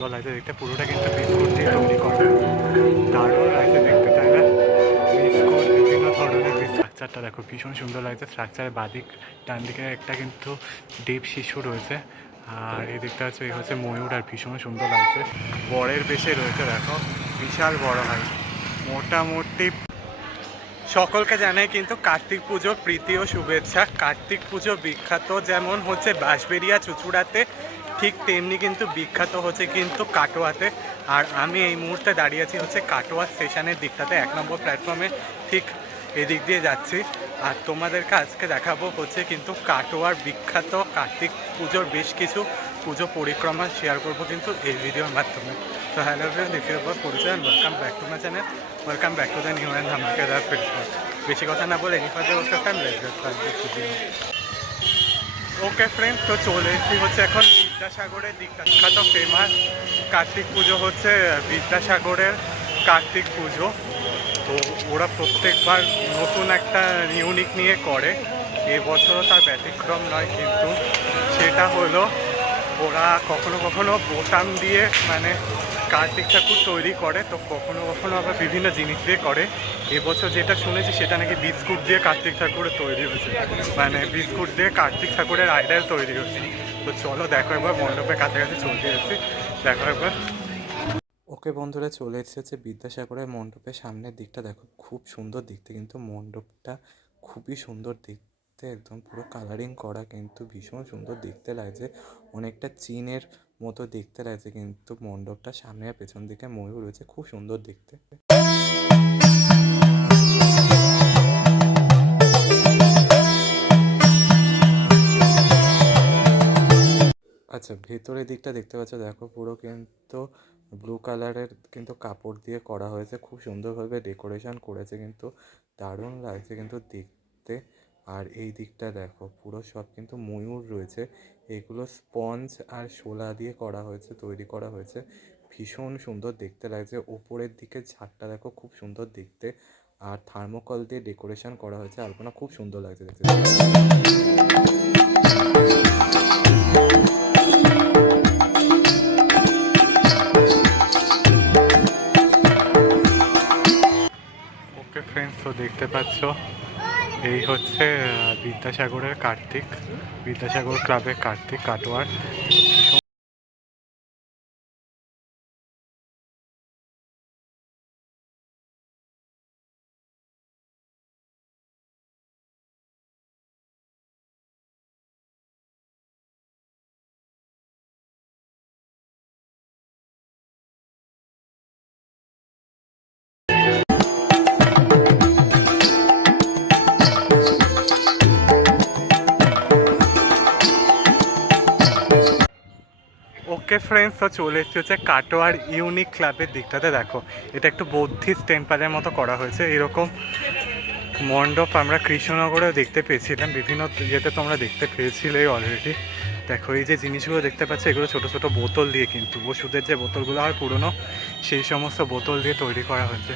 দেখতে, পুরোটা কিন্তু বিস্কুট দিয়ে তৈরি করা। দারুণ লাগছে দেখতে তাই না বিভিন্ন ধরনের স্ট্রাকচারটা দেখো, ভীষণ সুন্দর লাগছে স্ট্রাকচারের বাদিক, ডান দিকে একটা কিন্তু দেব শিশু রয়েছে। আর এই দেখতে পাচ্ছ এই হচ্ছে ময়ূর আর ভীষণ সুন্দর লাগছে বরের বেশে রয়েছে, দেখো, বিশাল বড় হয়। মোটামুটি সকলকে জানাই কিন্তু কার্তিক পুজোর প্রীতি ও শুভেচ্ছা। কার্তিক পুজো বিখ্যাত যেমন হচ্ছে বাঁশবেরিয়া চুচুড়াতে ঠিক তেমনি কিন্তু বিখ্যাত হচ্ছে কিন্তু কাটোয়াতে। আর আমি এই মুহূর্তে দাঁড়িয়ে আছি হচ্ছে কাটোয়া স্টেশনের দিকটাতে, এক নম্বর প্ল্যাটফর্মে ঠিক এদিক দিয়ে যাচ্ছি। আর তোমাদেরকে আজকে দেখাবো হচ্ছে কিন্তু কাটোয়ার বিখ্যাত কার্তিক পুজোর বেশ কিছু পুজো পরিক্রমা শেয়ার করব কিন্তু এই ভিডিওর মাধ্যমে। তো হ্যালো ফ্রেন্ড পরিচয় welcome back to my channel welcome back to the new and ধামাকেদার film বেশি কথা না বলে এনি ওকে ফ্রেন্ড তো চলে এসেছি হচ্ছে এখন বিদ্যাসাগরের দিকটা। বিখ্যাত ফেমাস কার্তিক পুজো হচ্ছে বিদ্যাসাগরের কার্তিক পুজো। তো ওরা প্রত্যেকবার নতুন একটা ইউনিক নিয়ে করে। এবছরও তার ব্যতিক্রম নয় কিন্তু সেটা হলো ওরা কখনো কখনো বোতাম দিয়ে মানে কার্তিক ঠাকুর তৈরি করে। তো কখনো কখনো আবার বিভিন্ন জিনিস দিয়ে করে। এবছর যেটা শুনেছি সেটা নাকি বিস্কুট দিয়ে কার্তিক ঠাকুরের তৈরি হয়েছে। মানে বিস্কুট দিয়ে কার্তিক ঠাকুরের আইডাল তৈরি হয়েছে। তো চলো দেখো একবার, মণ্ডপের কাছাকাছি চলতে এসেছি। দেখো একবার। ওকে বন্ধুরা, চলে এসেছে বিদ্যাসাগরের মণ্ডপের সামনের দিকটা। দেখো, খুব সুন্দর দেখতে কিন্তু মণ্ডপটা। খুবই সুন্দর দেখতে, একদম পুরো কালারিং করা কিন্তু ভীষণ সুন্দর দেখতে লাগছে। অনেকটা চীনের মতো দেখতে লাগছে কিন্তু মণ্ডপটা সামনে আর পেছন দিকে ময়ূর রয়েছে। খুব সুন্দর দেখতে। আচ্ছা ভেতরের দিকটা দেখতে পাচ্ছ, দেখো পুরো কিন্তু ব্লু কালারের কিন্তু কাপড় দিয়ে করা হয়েছে। খুব সুন্দরভাবে ডেকোরেশন করেছে কিন্তু, দারুণ লাগছে কিন্তু দেখতে। আর এই দিকটা দেখো, পুরো সব কিন্তু ময়ূর রয়েছে। এগুলো স্পঞ্জ আর শোলা দিয়ে করা হয়েছে, তৈরি করা হয়েছে। ভীষণ সুন্দর দেখতে লাগছে। ওপরের দিকে ছাদটা দেখো, খুব সুন্দর দেখতে। আর থার্মোকল দিয়ে ডেকোরেশন করা হয়েছে। আলপনা খুব সুন্দর লাগছে দেখতে। তো দেখতে পাচ্ছ। এই হচ্ছে বিদ্যাসাগরের কার্তিক। বিদ্যাসাগর ক্লাবের কার্তিক কাটোয়ার। ওকে ফ্রেন্ডস তো চলে এসেছি হচ্ছে কাটোয়ার ইউনিক ক্লাবের দিকটাতে। দেখো, এটা একটু বৌদ্ধিস্ট টেম্পারের মতো করা হয়েছে। এরকম মণ্ডপ আমরা কৃষ্ণনগরেও দেখতে পেয়েছিলাম। বিভিন্ন ইয়েতে তোমরা দেখতে পেয়েছিলে অলরেডি দেখো, এই যে জিনিসগুলো দেখতে পাচ্ছ, এগুলো ছোটো ছোটো বোতল দিয়ে কিন্তু, ওষুধের যে বোতলগুলো হয় পুরনো, সেই সমস্ত বোতল দিয়ে তৈরি করা হয়েছে।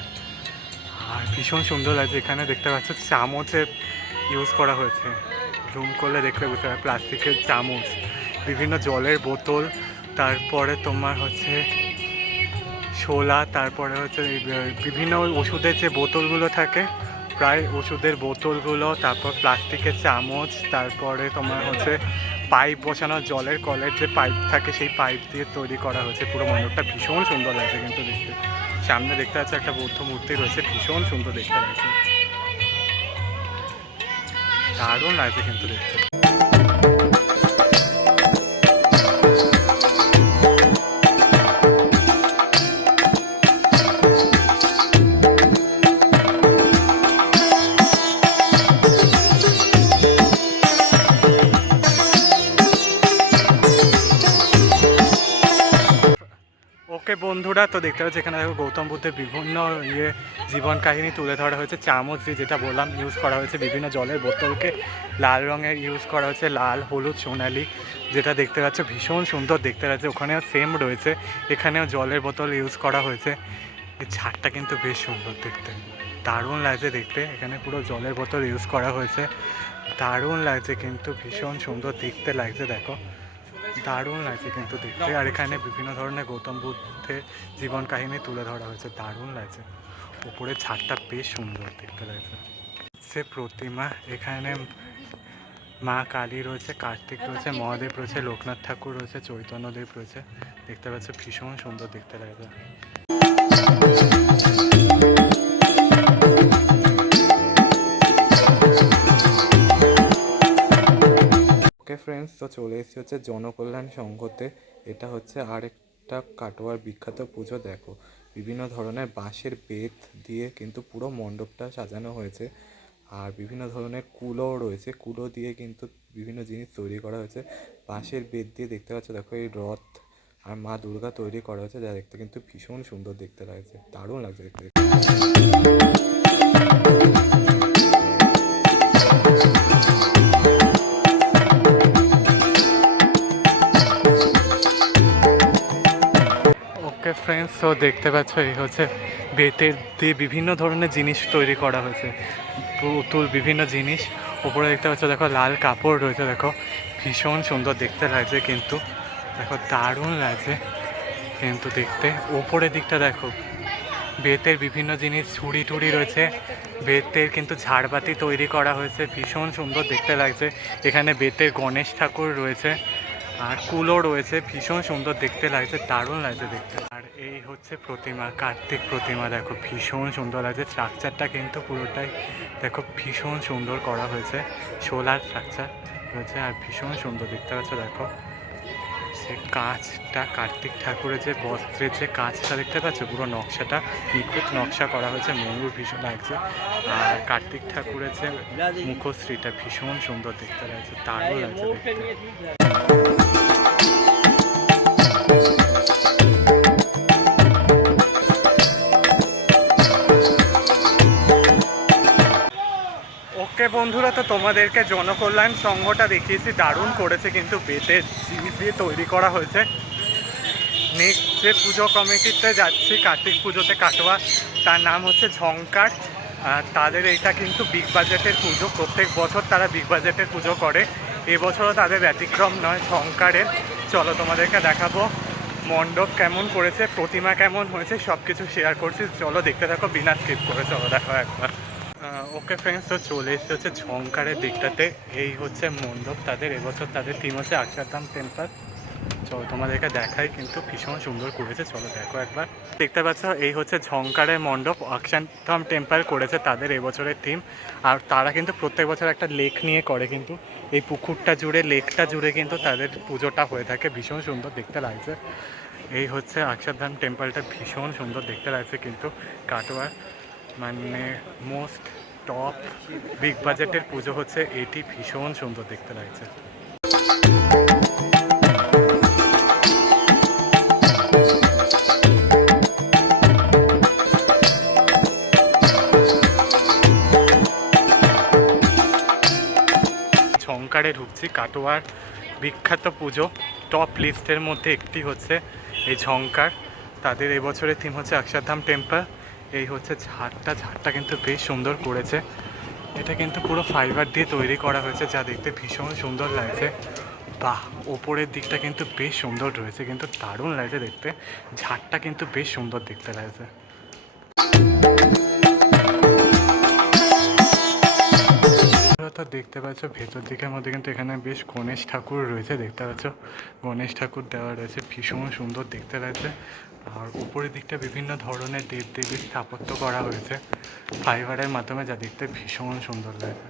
আর ভীষণ সুন্দর লাগছে। এখানে দেখতে পাচ্ছ চামচের ইউজ করা হয়েছে। জুম করলে দেখলে বুঝতে পারবে, প্লাস্টিকের চামচ, বিভিন্ন জলের বোতল তারপরে তোমার হচ্ছে শোলা তারপরে হচ্ছে বিভিন্ন ওষুধের যে বোতলগুলো থাকে, প্রায় ওষুধের বোতলগুলো, তারপর প্লাস্টিকের চামচ, তারপরে তোমার হচ্ছে পাইপ বসানো, জলের কলের যে পাইপ থাকে, সেই পাইপ দিয়ে তৈরি করা হয়েছে। পুরো মণ্ডপটা ভীষণ সুন্দর লাগছে কিন্তু দেখতে। সামনে দেখতে পাচ্ছি একটা বৌদ্ধ মূর্তি রয়েছে, ভীষণ সুন্দর দেখতে লাগছে। দারুণ লাগছে কিন্তু দেখতে। দেখতে পাচ্ছি, এখানে দেখো গৌতম বুদ্ধের বিভিন্ন ইয়ে জীবন কাহিনী তুলে ধরা হয়েছে। চামচ দিয়ে যেটা বললাম ইউজ করা হয়েছে বিভিন্ন জলের বোতলকে। লাল রঙের ইউজ করা হয়েছে, লাল, হলুদ, সোনালি, যেটা দেখতে পাচ্ছ, ভীষণ সুন্দর দেখতে লাগছে ওখানেও সেম রয়েছে, এখানেও জলের বোতল ইউজ করা হয়েছে। এই ছাদটা কিন্তু বেশ সুন্দর দেখতে। দারুণ লাগছে দেখতে, এখানে পুরো জলের বোতল ইউজ করা হয়েছে। দারুণ লাগছে কিন্তু, ভীষণ সুন্দর দেখতে লাগছে, দেখো। দারুণ লাগছে কিন্তু দেখতে। আর এখানে বিভিন্ন ধরনের গৌতম বুদ্ধের জীবন কাহিনী তুলে ধরা হয়েছে। দারুণ লাগছে। উপরে ছাদটা বেশ সুন্দর দেখতে লাগছে। সে প্রতিমা, এখানে মা কালী রয়েছে, কার্তিক রয়েছে, মহাদেব রয়েছে, লোকনাথ ঠাকুর রয়েছে, চৈতন্যদেব রয়েছে। দেখতে পাচ্ছ, ভীষণ সুন্দর দেখতে লাগছে। ফ্রেন্ডস তো চলে এসেছি হচ্ছে জনকল্যাণ সংঘতে। এটা হচ্ছে আরেকটা কাটোয়ার বিখ্যাত পুজো, দেখো। বিভিন্ন ধরনের বাঁশের বেত দিয়ে কিন্তু পুরো মণ্ডপটা সাজানো হয়েছে। আর বিভিন্ন ধরনের কুলো রয়েছে। কুলো দিয়ে কিন্তু বিভিন্ন জিনিস তৈরি করা হয়েছে। বাঁশের বেত দিয়ে দেখতে পাচ্ছ, দেখো এই রথ আর মা দুর্গা তৈরি করা হয়েছে। যা দেখতে কিন্তু ভীষণ সুন্দর দেখতে লাগছে। দারুণ লাগছে দেখতে। ওকে ফ্রেন্ডস তো দেখতে পাচ্ছ, এই হচ্ছে বেতের দিয়ে বিভিন্ন ধরনের জিনিস তৈরি করা হয়েছে। পুতুল, বিভিন্ন জিনিস। ওপরে দেখতে পাচ্ছ, দেখো, লাল কাপড় রয়েছে, দেখো। ভীষণ সুন্দর দেখতে লাগছে কিন্তু। দেখো, দারুণ লাগছে কিন্তু দেখতে। ওপরের দিকটা দেখো। বেতের বিভিন্ন জিনিস, ছুরি টুড়ি রয়েছে। বেতের কিন্তু ঝাড়বাতি তৈরি করা হয়েছে। ভীষণ সুন্দর দেখতে লাগছে। এখানে বেতের গণেশ ঠাকুর রয়েছে। আর কুলো রয়েছে। ভীষণ সুন্দর দেখতে লাগছে। দারুণ লাগছে দেখতে। হচ্ছে প্রতিমা, কার্তিক প্রতিমা। দেখো, ভীষণ সুন্দর লাগছে। স্ট্রাকচারটা কিন্তু পুরোটাই দেখো, ভীষণ সুন্দর করা হয়েছে। সোলার স্ট্রাকচার রয়েছে আর ভীষণ সুন্দর দেখতে পাচ্ছ, দেখো। সে কাঁচটা, কার্তিক ঠাকুরের যে বস্ত্রের যে কাঁচটা দেখতে পাচ্ছ, পুরো নকশাটা, নিখুঁত নকশা করা হয়েছে। ময়ূর ভীষণ লাগছে। আর কার্তিক ঠাকুরের যে মুখশ্রীটা ভীষণ সুন্দর দেখতে লাগছে, দারুণ লাগছে দেখতে। ওকে বন্ধুরা, তো তোমাদেরকে জনকল্যাণ সংঘটা দেখিয়েছি, দারুণ করেছে কিন্তু বেতের জিনিস দিয়ে তৈরি করা হয়েছে। নেক্সট যে পুজো কমিটিতে যাচ্ছি, কার্তিক পুজোতে কাটোয়া, তার নাম হচ্ছে ঝঙ্কার তাদের এইটা কিন্তু বিগ বাজেটের পুজো। প্রত্যেক বছর তারা বিগ বাজেটের পুজো করে। এবছরও তাদের ব্যতিক্রম নয় ঝঙ্কারের চলো তোমাদেরকে দেখাবো মণ্ডপ কেমন করেছে, প্রতিমা কেমন হয়েছে সব কিছু শেয়ার করছি। চলো দেখতে থাকো, বিনা স্কিপ করে। চলো দেখো একবার। ওকে ফ্রেন্ডস তো চলে এসেছে হচ্ছে ঝঙ্কারের দিকটাতে। এই হচ্ছে মণ্ডপ, তাদের এবছর তাদের থিম হচ্ছে আকসারধাম টেম্পল চলো তোমাদেরকে দেখাই, কিন্তু ভীষণ সুন্দর করেছে। চলো দেখো একবার। দেখতে পাচ্ছ, এই হচ্ছে ঝঙ্কারের মণ্ডপ আকসারধাম টেম্পল করেছে তাদের এবছরের থিম আর তারা কিন্তু প্রত্যেক বছর একটা লেক নিয়ে করে কিন্তু। এই পুকুরটা জুড়ে লেকটা জুড়ে কিন্তু তাদের পুজোটা হয়ে থাকে। ভীষণ সুন্দর দেখতে লাগছে। এই হচ্ছে আকসারধাম টেম্পলটা ভীষণ সুন্দর দেখতে লাগছে কিন্তু কাটোয়ার। মানে মোস্ট টপ বিগ বাজেটের পুজো হচ্ছে, এটি ভীষণ সুন্দর দেখতে লাগছে। ঝঙ্কারে ঢুকছি, কাটোয়ার বিখ্যাত পুজো। টপ লিস্টের মধ্যে একটি হচ্ছে এই ঝঙ্কার তাদের এবছরের থিম হচ্ছে অক্ষরধাম টেম্পল এই হচ্ছে ঝাড়টা। ঝাড়টা কিন্তু বেশ সুন্দর করেছে। এটা কিন্তু পুরো ফাইবার দিয়ে তৈরি করা হয়েছে, যা দেখতে ভীষণ সুন্দর লাগছে। বাহ! ওপরের দিকটা কিন্তু বেশ সুন্দর রয়েছে, কিন্তু দারুণ লাগছে দেখতে। ঝাড়টা কিন্তু বেশ সুন্দর দেখতে লাগছে। তো দেখতে পাচ্ছ। ভেতর দিকের মধ্যে কিন্তু এখানে বেশ গণেশ ঠাকুর রয়েছে দেখতে পাচ্ছ। গণেশ ঠাকুর দেওয়া রয়েছে ভীষণ সুন্দর দেখতে লাগছে। আর উপরের দিকটা বিভিন্ন ধরনের দেব দেবীর স্থাপত্য করা হয়েছে ফাইবারের মাধ্যমে যা দেখতে ভীষণ সুন্দর লাগে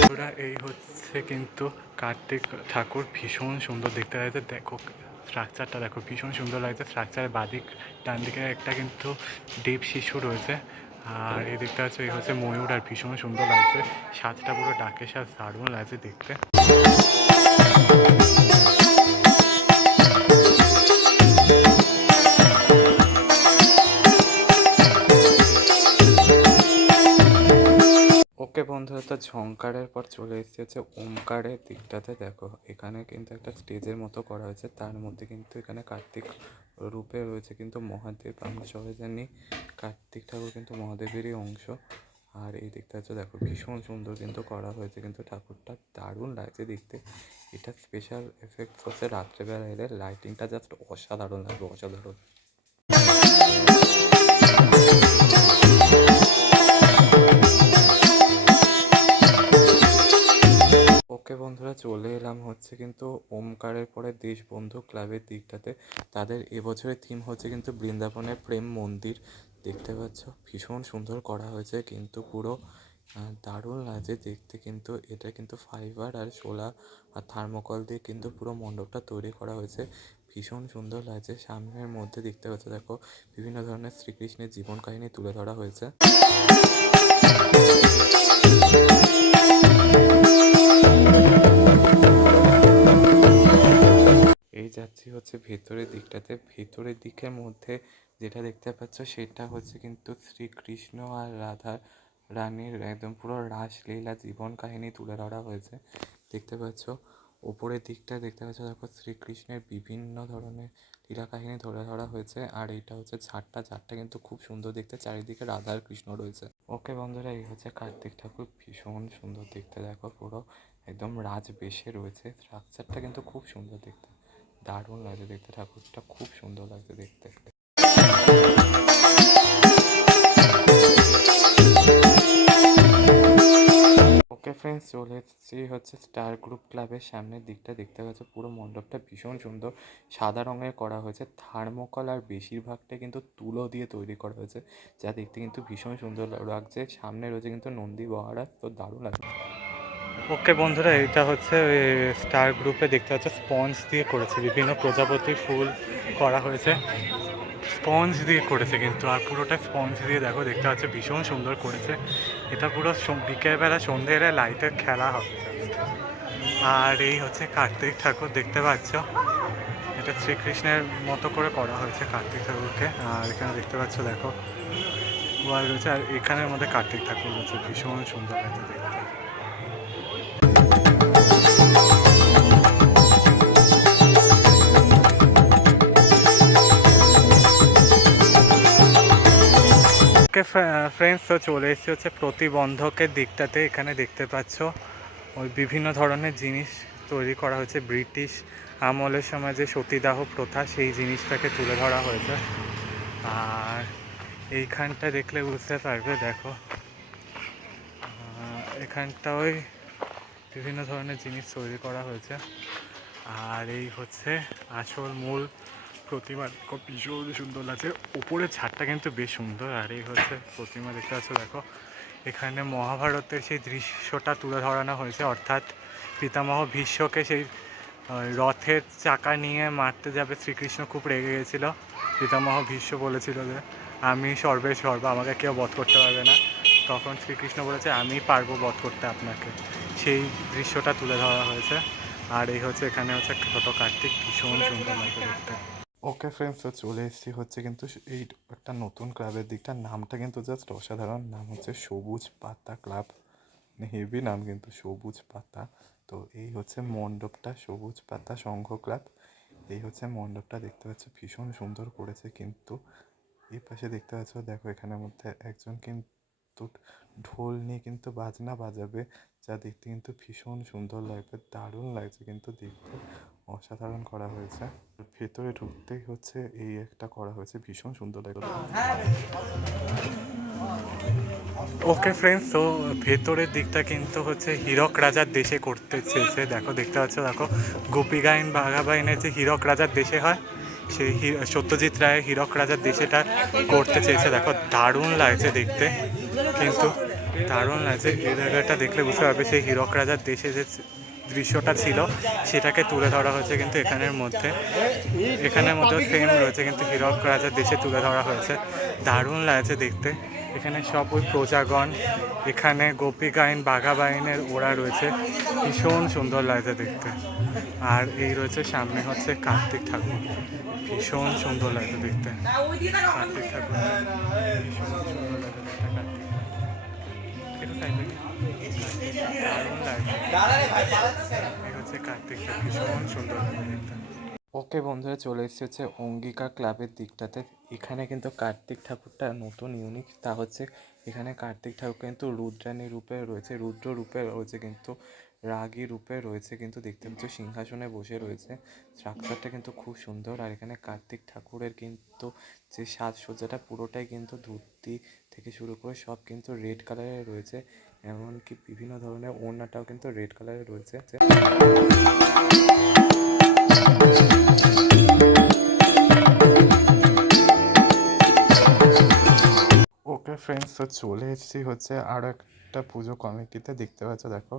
বন্ধুরা, এই হচ্ছে কিন্তু কার্তিক ঠাকুর ভীষণ সুন্দর দেখতে লাগছে। দেখো স্ট্রাকচারটা দেখো ভীষণ সুন্দর লাগছে। স্ট্রাকচারের বাদিক ডান দিকে একটা কিন্তু ডিপ শিশু রয়েছে। আর এই দিকটা হচ্ছে এই হচ্ছে ময়ূর আর ভীষণ সুন্দর লাগছে। সাজটা পুরো ডাকের সাজ দারুণ লাগছে দেখতে। ওকে বন্ধু, তো ঝংকারের পর চলে এসেছে হচ্ছে ওমকারের দিকটাতে। দেখো, এখানে কিন্তু একটা স্টেজের মতো করা হয়েছে। তার মধ্যে কিন্তু এখানে কার্তিক রূপে রয়েছে কিন্তু মহাদেব। আমরা সবাই জানি কার্তিক ঠাকুর কিন্তু মহাদেবেরই অংশ। আর এই দিকটা হচ্ছে, দেখো, ভীষণ সুন্দর কিন্তু করা হয়েছে কিন্তু ঠাকুরটা। দারুণ লাগছে দেখতে। এটা স্পেশাল এফেক্ট হচ্ছে রাত্রেবেলা এলে। লাইটিংটা জাস্ট অসাধারণ লাগবে, অসাধারণ। ওকে বন্ধুরা চলে এলাম হচ্ছে কিন্তু ওমকারের পরে দেশবন্ধু ক্লাবের দিকটাতে। তাদের এবছরের থিম হচ্ছে কিন্তু বৃন্দাবনের প্রেম মন্দির। দেখতে পাচ্ছ, ভীষণ সুন্দর করা হয়েছে কিন্তু পুরো দারুণ লাগছে দেখতে কিন্তু। এটা কিন্তু ফাইবার আর শোলা আর থার্মোকল দিয়ে কিন্তু পুরো মণ্ডপটা তৈরি করা হয়েছে। ভীষণ সুন্দর লাগছে। সামনের মধ্যে দেখতে পাচ্ছ, দেখো, বিভিন্ন ধরনের শ্রীকৃষ্ণের জীবন কাহিনী তুলে ধরা হয়েছে। এই যাচ্ছি হচ্ছে ভেতরের দিকটাতে। ভেতরের দিকের মধ্যে যেটা দেখতে পাচ্ছ সেটা হচ্ছে কিন্তু শ্রীকৃষ্ণ আর রাধার রানীর একদম পুরো রাসলীলা জীবন কাহিনী তুলে ধরা হয়েছে। দেখতে পাচ্ছ, ওপরের দিকটা দেখতে পাচ্ছ, দেখো শ্রীকৃষ্ণের বিভিন্ন ধরনের লীলা কাহিনী ধরে ধরা হয়েছে। আর এইটা হচ্ছে ছাড়টা ছাড়টা কিন্তু খুব সুন্দর দেখতে। চারিদিকে রাধা আর কৃষ্ণ রয়েছে। ওকে বন্ধুরা, এই হচ্ছে কার্তিক ঠাকুর। ভীষণ সুন্দর দেখতে। দেখো পুরো একদম রাজ বেশে রয়েছে স্ট্রাকচারটা কিন্তু খুব সুন্দর দেখতে। দারুণ লাগছে দেখতে। ঠাকুরটা খুব সুন্দর লাগছে দেখতে। ওকে ফ্রেন্ডস চলে এসেছি হচ্ছে স্টার গ্রুপ ক্লাবের সামনের দিকটা। দেখতে পাচ্ছ, পুরো মণ্ডপটা ভীষণ সুন্দর। সাদা রঙের করা হয়েছে। থার্মোকল আর বেশিরভাগটা কিন্তু তুলো দিয়ে তৈরি করা হয়েছে, যা দেখতে কিন্তু ভীষণ সুন্দর লাগছে। সামনে রয়েছে কিন্তু নন্দী মহারাজ তো দারুণ লাগছে। ওকে বন্ধুরা, এটা হচ্ছে স্টার গ্রুপে দেখতে পাচ্ছ স্পঞ্জ দিয়ে করেছে। বিভিন্ন প্রজাপতি ফুল করা হয়েছে। স্পঞ্জ দিয়ে করেছে কিন্তু, আর পুরোটা স্পঞ্জ দিয়ে দেখো, দেখতে পাচ্ছ ভীষণ সুন্দর করেছে। এটা পুরো বিকেলবেলা সন্ধ্যেবেলা লাইটের খেলা হবে আর এই হচ্ছে কার্তিক ঠাকুর, দেখতে পাচ্ছ? এটা শ্রীকৃষ্ণের মতো করে করা হয়েছে কার্তিক ঠাকুরকে। আর এখানে দেখতে পাচ্ছ, দেখো, আর এখানের মধ্যে কার্তিক ঠাকুর রয়েছে ভীষণ সুন্দর লাগছে ওকে ফ্রেন্ডস তো চলে এসেছি হচ্ছে প্রতিবন্ধকের দিকটাতে। এখানে দেখতে পাচ্ছ, ওই বিভিন্ন ধরনের জিনিস তৈরি করা হয়েছে। ব্রিটিশ আমলের সময় যে সতীদাহ প্রথা, সেই জিনিসটাকে তুলে ধরা হয়েছে। আর এইখানটা দেখলে বুঝতে পারবে, দেখো। এখানটা ওই বিভিন্ন ধরনের জিনিস তৈরি করা হয়েছে। আর এই হচ্ছে আসল মূল প্রতিমা ভীষণ সুন্দর লাগছে। উপরের ছাদটা কিন্তু বেশ সুন্দর, আর এই হচ্ছে প্রতিমা দেখতে পাচ্ছ, দেখো। এখানে মহাভারতের সেই দৃশ্যটা তুলে ধরানো হয়েছে, অর্থাৎ পিতামহ ভীষ্মকে সেই রথের চাকা নিয়ে মারতে যাবে শ্রীকৃষ্ণ, খুব রেগে গেছিল। পিতামহ ভীষ্ম বলেছিল যে, আমি সর্বে সর্ব, আমাকে কেউ বধ করতে পারবে না। তখন শ্রীকৃষ্ণ বলেছে, আমি পারব বধ করতে আপনাকে। সেই দৃশ্যটা তুলে ধরা হয়েছে, আর এই হচ্ছে, এখানে হচ্ছে ছোট কার্তিক, ভীষণ সুন্দর লাগে দেখতে। ওকে ফ্রেন্ডস চলে এসেছি হচ্ছে কিন্তু এই একটা নতুন ক্লাবের দিকটা। নামটা কিন্তু জাস্ট অসাধারণ। নাম হচ্ছে সবুজ পাতা ক্লাব হেভি নাম কিন্তু, সবুজ পাতা। তো এই হচ্ছে মণ্ডপটা, সবুজ পাতা সংঘ ক্লাব এই হচ্ছে মণ্ডপটা, দেখতে পাচ্ছ, ভীষণ সুন্দর করেছে কিন্তু। এই পাশে দেখতে পাচ্ছ, দেখো এখানের মধ্যে একজন কিন্তু ঢোল নিয়ে কিন্তু বাজনা বাজাবে, যা দেখতে কিন্তু ভীষণ সুন্দর লাগবে, দারুণ লাগছে কিন্তু দেখতে। অসাধারণ করা হয়েছে। ভেতরে ঢুকতেই হচ্ছে এই একটা করা হয়েছে, ভীষণ সুন্দর লাগবে ওকে ফ্রেন্ডস তো ভেতরের দিকটা কিন্তু হচ্ছে হীরক রাজার দেশে করতে চেয়েছে। দেখো, দেখতে পাচ্ছ, দেখো গোপী গাইন বাঘাবাইনের যে হীরক রাজার দেশে হয়, সেই সত্যজিৎ রায়ের হীরক রাজার দেশেটা করতে চেয়েছে। দেখো, দারুণ লাগছে দেখতে। কিন্তু দারুণ লাগছে, এই জায়গাটা দেখলে বুঝতে পারবে, সেই হীরক রাজার দেশে যে দৃশ্যটা ছিল, সেটাকে তুলে ধরা হয়েছে কিন্তু এখানের মধ্যে। এখানের মধ্যে সেম রয়েছে কিন্তু হীরক রাজার দেশে তুলে ধরা হয়েছে। দারুণ লাগছে দেখতে। এখানে সব ওই প্রজাগণ, এখানে গোপী গাইন বাঘা বাইনের ওরা রয়েছে। ভীষণ সুন্দর লাগছে দেখতে। আর এই রয়েছে সামনে হচ্ছে কার্তিক ঠাকুর। ভীষণ সুন্দর লাগছে দেখতে। কার্তিক ঠাকুর। ভীষণ সুন্দর লাগছে দেখতে কার্তিক। ওকে বন্ধুরা, চলে এসেছে হচ্ছে অঙ্গিকা ক্লাবের দিকটাতে। এখানে কিন্তু কার্তিক ঠাকুরটা নতুন ইউনিক তা হচ্ছে এখানে কার্তিক ঠাকুর কিন্তু রুদ্রাণী রূপে রয়েছে, রুদ্র রূপে রয়েছে কিন্তু, রাগী রূপে রয়েছে কিন্তু, দেখতে পাচ্ছ সিংহাসনে বসে রয়েছে। স্ট্রাকচারটা কিন্তু খুব সুন্দর। আর এখানে কার্তিক ঠাকুরের কিন্তু যে সাজসজ্জাটা, পুরোটাই কিন্তু ধুতি থেকে শুরু করে সব কিন্তু রেড কালারের রয়েছে। এমনকি বিভিন্ন ধরনের ওড়নাটাও কিন্তু রেড কালারের রয়েছে। ওকে ফ্রেন্ডস তো চলে এসেছি হচ্ছে আরও একটা পুজো কমিটিতে। দেখতে পাচ্ছ, দেখো,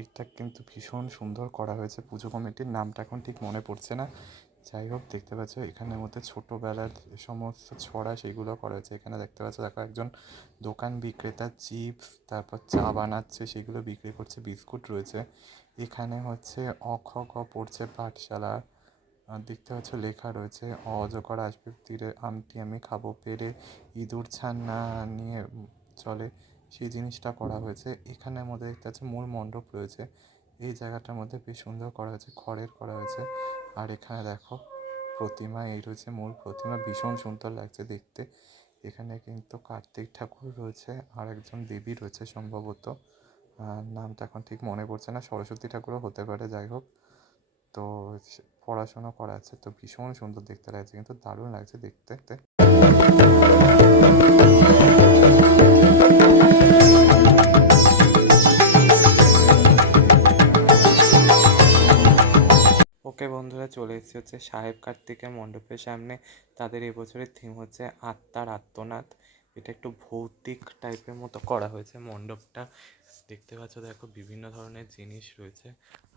এইটা কিন্তু ভীষণ সুন্দর করা হয়েছে পুজো কমিটির। নামটা এখন ঠিক মনে পড়ছে না। যাই হোক দেখতে পাচ্ছ, এখানের মধ্যে ছোটোবেলার সমস্ত ছড়া সেগুলো করা হয়েছে। এখানে দেখতে পাচ্ছ, দেখো একজন দোকান বিক্রেতা, চিপস, তারপর চা বানাচ্ছে, সেগুলো বিক্রি করছে, বিস্কুট রয়েছে। এখানে হচ্ছে অ খ পড়ছে পাঠশালা। দেখতে পাচ্ছ, লেখা রয়েছে, অজগর আসবে তীরে, আমটি আমি খাব পেরে, ইঁদুর ছানা নিয়ে চলে, সেই জিনিসটা করা হয়েছে। এখানের মধ্যে দেখতে পাচ্ছ, মূল মণ্ডপ রয়েছে। এই জায়গাটার মধ্যে বেশ সুন্দর করা হয়েছে, খড়ের করা হয়েছে। আর এখানে দেখো, প্রতিমা, এই রয়েছে মূল প্রতিমা, ভীষণ সুন্দর লাগছে দেখতে। এখানে কিন্তু কার্তিক ঠাকুর রয়েছে, আর একজন দেবী রয়েছে সম্ভবত। নামটা এখন ঠিক মনে পড়ছে না, সরস্বতী ঠাকুরও হতে পারে, যাই হোক। তো পড়াশোনা করা আছে, তো ভীষণ সুন্দর দেখতে লাগছে, কিন্তু দারুণ লাগছে দেখতে। চলে এসেছি হচ্ছে সাহেব কার্তিকের মণ্ডপের সামনে। তাদের এবছরের থিম হচ্ছে আত্মার আত্মনাথ। এটা একটু ভৌতিক টাইপের মতো করা হয়েছে মণ্ডপটা। দেখতে পাচ্ছ দেখো বিভিন্ন ধরনের জিনিস রয়েছে।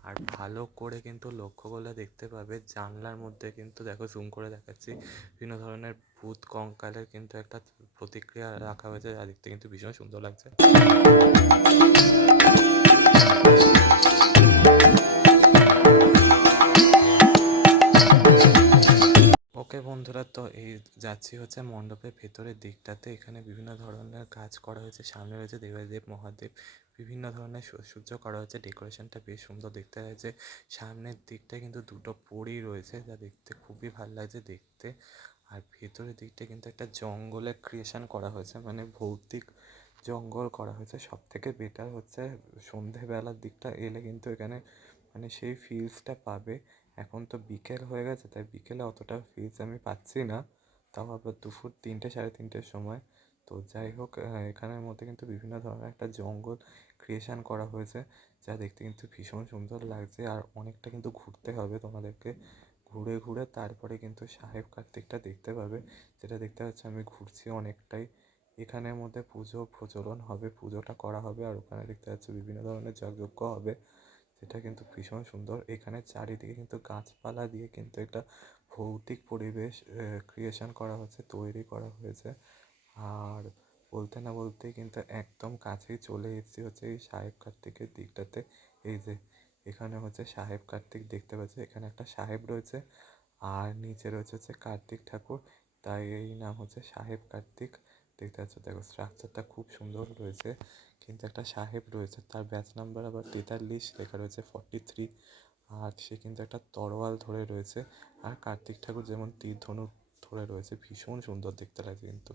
আর ভালো করে কিন্তু লক্ষ্য করলে দেখতে পাবে জানলার মধ্যে কিন্তু দেখো জুম করে দেখাচ্ছি। বিভিন্ন ধরনের ভূত কঙ্কালের কিন্তু একটা প্রতিক্রিয়া রাখা হয়েছে, যা দেখতে কিন্তু ভীষণ সুন্দর লাগছে। ওকে বন্ধুরা, তো এই যাচ্ছি হচ্ছে মণ্ডপের ভেতরের দিকটাতে এখানে বিভিন্ন ধরনের কাজ করা হয়েছে। সামনে রয়েছে দেবাদেব মহাদেব, বিভিন্ন ধরনের সজ্জা করা হয়েছে। ডেকোরেশনটা বেশ সুন্দর দেখতে হয়েছে সামনের দিকটায় কিন্তু দুটো পরী রয়েছে, যা দেখতে খুবই ভালো লাগছে দেখতে। আর ভেতরের দিকটা কিন্তু একটা জঙ্গলের ক্রিয়েশন করা হয়েছে মানে ভৌতিক জঙ্গল করা হয়েছে। সব থেকে বেটার হচ্ছে সন্ধেবেলার দিকটা এলে কিন্তু এখানে মানে সেই ফিলসটা পাবে। এখন তো বিকেল হয়ে গেছে, তাই বিকেলে অতটা ফিজ আমি পাচ্ছি না। তাও আবার দুপুর তিনটে, সাড়ে তিনটের সময়। তো যাই হোক এখানের মধ্যে কিন্তু বিভিন্ন ধরনের একটা জঙ্গল ক্রিয়েশন করা হয়েছে, যা দেখতে কিন্তু ভীষণ সুন্দর লাগছে। আর অনেকটা কিন্তু ঘুরতে হবে তোমাদেরকে। ঘুরে ঘুরে তারপরে কিন্তু সাহেব কার্তিকটা দেখতে পাবে, যেটা দেখতে পাচ্ছ আমি ঘুরছি অনেকটাই। এখানের মধ্যে পুজো প্রচলন হবে, পুজোটা করা হবে, আর ওখানে দেখতে পাচ্ছ বিভিন্ন ধরনের যজ্ঞ হবে। যেটা কিন্তু ভীষণ সুন্দর। এখানে চারিদিকে কিন্তু গাছপালা দিয়ে কিন্তু একটা ভৌতিক পরিবেশ ক্রিয়েশন করা হয়েছে তৈরি করা হয়েছে। আর বলতে না বলতে কিন্তু একদম কাছেই চলে এসেছি হচ্ছে এই সাহেব কার্তিকের দিকটাতে। এই যে, এখানে হচ্ছে সাহেব কার্তিক দেখতে পাচ্ছি, এখানে একটা সাহেব রয়েছে। আর নিচে রয়েছে হচ্ছে কার্তিক ঠাকুর। তাই এই নাম হচ্ছে সাহেব কার্তিক। দেখতে পাচ্ছ? দেখো স্ট্রাকচারটা খুব সুন্দর রয়েছে, কিন্তু একটা সাহেব রয়েছে, তার ব্যাচ নাম্বার আবার তেতাল্লিশ, লেখা রয়েছে ফর্টি থ্রি আর সে কিন্তু একটা তরোয়াল ধরে রয়েছে, আর কার্তিক ঠাকুর যেমন তীর ধনুক ধরে রয়েছে, ভীষণ সুন্দর দেখতে লাগে কিন্তু।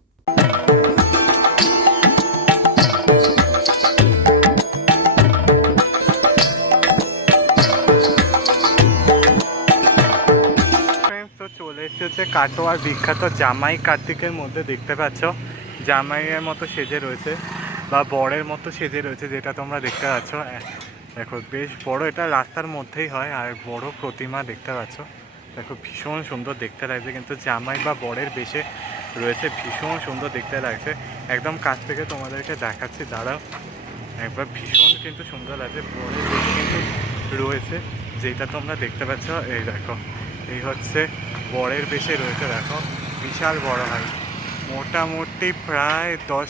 চলে এসেছে কাটোয়ার বিখ্যাত জামাই কার্তিকের মধ্যে, দেখতে পাচ্ছ? জামাইয়ের মতো সেজে রয়েছে বা বরের মতো সেজে রয়েছে যেটা তোমরা দেখতে পাচ্ছ। দেখো, বেশ বড়, এটা রাস্তার মধ্যেই হয় আর বড় প্রতিমা দেখতে পাচ্ছ। দেখো, ভীষণ সুন্দর দেখতে লাগছে, কিন্তু জামাই বা বরের বেশে রয়েছে, ভীষণ সুন্দর দেখতে লাগছে। একদম কাছ থেকে তোমাদেরকে দেখাচ্ছি, দাঁড়াও। একবার ভীষণ কিন্তু সুন্দর লাগছে, বরের বেশে কিন্তু রয়েছে, যেটা তোমরা দেখতে পাচ্ছ। এই দেখো, এই হচ্ছে বরের বেশে রয়েছে, দেখো, বিশাল বড় হয়। মোটামুটি প্রায় দশ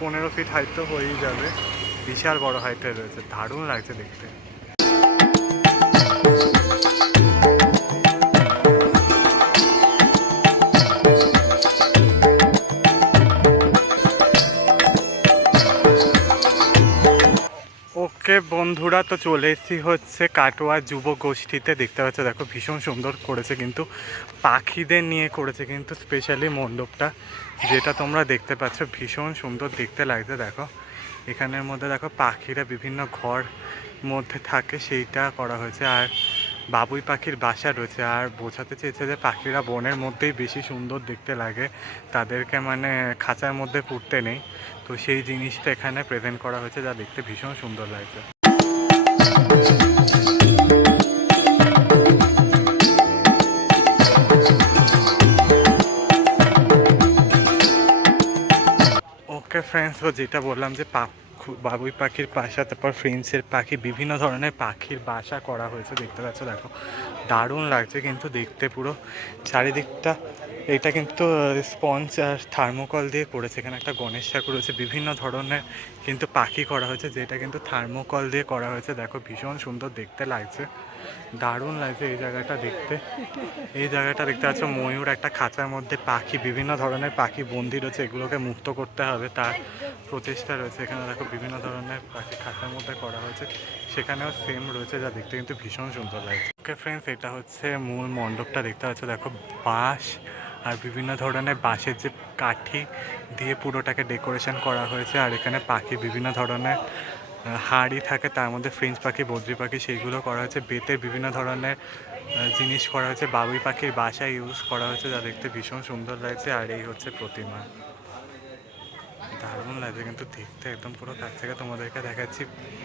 পনেরো ফিট হাইট তো হয়েই যাবে। বিশাল বড় হাইটে রয়েছে। দারুণ লাগছে দেখতে। ওকে বন্ধুরা, তো চলে এসেছি হচ্ছে কাটোয়া যুব গোষ্ঠীতে। দেখতে পাচ্ছ, দেখো ভীষণ সুন্দর করেছে কিন্তু, পাখিদের নিয়ে করেছে কিন্তু স্পেশালি মণ্ডপটা, যেটা তোমরা দেখতে পাচ্ছ, ভীষণ সুন্দর দেখতে লাগছে, দেখো। এখানের মধ্যে দেখো পাখিরা বিভিন্ন ঘর মধ্যে থাকে, সেইটা করা হয়েছে। আর বাবুই পাখির বাসা রয়েছে, আর বোঝাতে চেয়েছে যে পাখিরা বনের মধ্যেই বেশি সুন্দর দেখতে লাগে। তাদেরকে মানে খাঁচার মধ্যে পুড়তে নেই। তো সেই জিনিসটা এখানে প্রেজেন্ট করা হয়েছে যা দেখতে ভীষণ সুন্দর লাগছে। ওকে ফ্রেন্ডস তো যেটা বললাম যে পা বাবুই পাখির বাসা, তারপর ফ্রেন্ডসের পাখি, বিভিন্ন ধরনের পাখির বাসা করা হয়েছে, দেখতে পাচ্ছ, দেখো। দারুণ লাগছে কিন্তু দেখতে পুরো। চারিদিকটা এটা কিন্তু স্পঞ্জ আর থার্মোকল দিয়ে করেছে। এখানে একটা গণেশ ঠাকুর রয়েছে, বিভিন্ন ধরনের কিন্তু পাখি করা হয়েছে, যেটা কিন্তু থার্মোকল দিয়ে করা হয়েছে। দেখো, ভীষণ সুন্দর দেখতে লাগছে। দারুণ লাগছে এই জায়গাটা দেখতে। এই জায়গাটা দেখতে পাচ্ছ, ময়ূর একটা খাঁচার মধ্যে পাখি, বিভিন্ন ধরনের পাখি, বন্দি রয়েছে। এগুলোকে মুক্ত করতে হবে, তার প্রচেষ্টা রয়েছে। এখানে দেখো, বিভিন্ন ধরনের পাখি খাঁচার মধ্যে করা হয়েছে। সেখানেও সেম রয়েছে, যা দেখতে কিন্তু ভীষণ সুন্দর লাগছে। ওকে ফ্রেন্ডস এটা হচ্ছে মূল মণ্ডপটা দেখতে পাচ্ছ। দেখো, বাঁশ আর বিভিন্ন ধরনের বাঁশের যে কাঠি দিয়ে পুরোটাকে ডেকোরেশন করা হয়েছে, আর এখানে পাখি বিভিন্ন ধরনের হাড়ি থাকে, তার মধ্যে ফ্রেঞ্চ পাখি, বদ্রি পাখি, সেইগুলো করা হয়েছে। বেতের বিভিন্ন ধরনের জিনিস করা হয়েছে। বাবুই পাখির বাসা ইউজ করা হয়েছে, যা দেখতে ভীষণ সুন্দর লাগছে, আর এই হচ্ছে প্রতিমা। দারুণ লাগছে কিন্তু দেখতে, একদম পুরো কাছ থেকে তোমাদেরকে দেখাচ্ছি।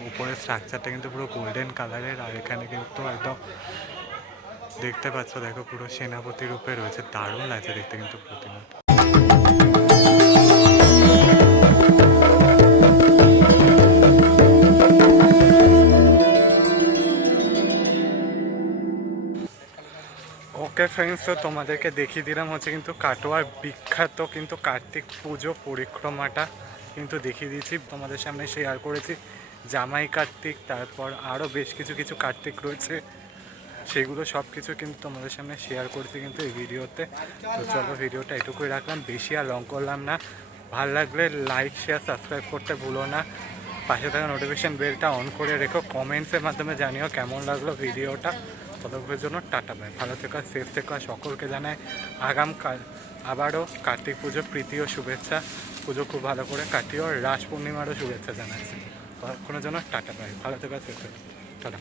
উপরের স্ট্রাকচারটা কিন্তু পুরো গোল্ডেন কালারের আর এখানে কিন্তু একদম দেখতে পাচ্ছ, দেখো পুরো সেনাপতি রূপে রয়েছে, দারুণ লাগছে দেখতে কিন্তু প্রতিমা। ওকে ফ্রেন্ডস তো তোমাদেরকে দেখিয়ে দিলাম হচ্ছে কিন্তু কাটোয়ার বিখ্যাত কিন্তু কার্তিক পুজো পরিক্রমাটা কিন্তু দেখিয়ে দিয়েছি। তোমাদের সামনে শেয়ার করেছি। জামাই কার্তিক, তারপর আরও বেশ কিছু কিছু কার্তিক রয়েছে। সেগুলো সব কিছু কিন্তু তোমাদের সামনে শেয়ার করছি কিন্তু এই ভিডিওতে। তো চলো ভিডিওটা এটুকুই রাখলাম, বেশি আর লং করলাম না। ভালো লাগলে লাইক শেয়ার সাবস্ক্রাইব করতে ভুলো না। পাশে থাকা নোটিফিকেশান বেলটা অন করে রেখো কমেন্টসের মাধ্যমে জানিও কেমন লাগল ভিডিওটা। ততক্ষণের জন্য টাটা বাই ভালো থেকো সেফ থেকো সকলকে জানাই আগামকাল আবারও কার্তিক পুজো, প্রীতি ও শুভেচ্ছা। পুজো খুব ভালো করে কাটিও রাস পূর্ণিমারও শুভেচ্ছা জানাচ্ছি। ততক্ষণের জন্য টাটা বাই ভালো থেকো সেফ থেকো। টাটা।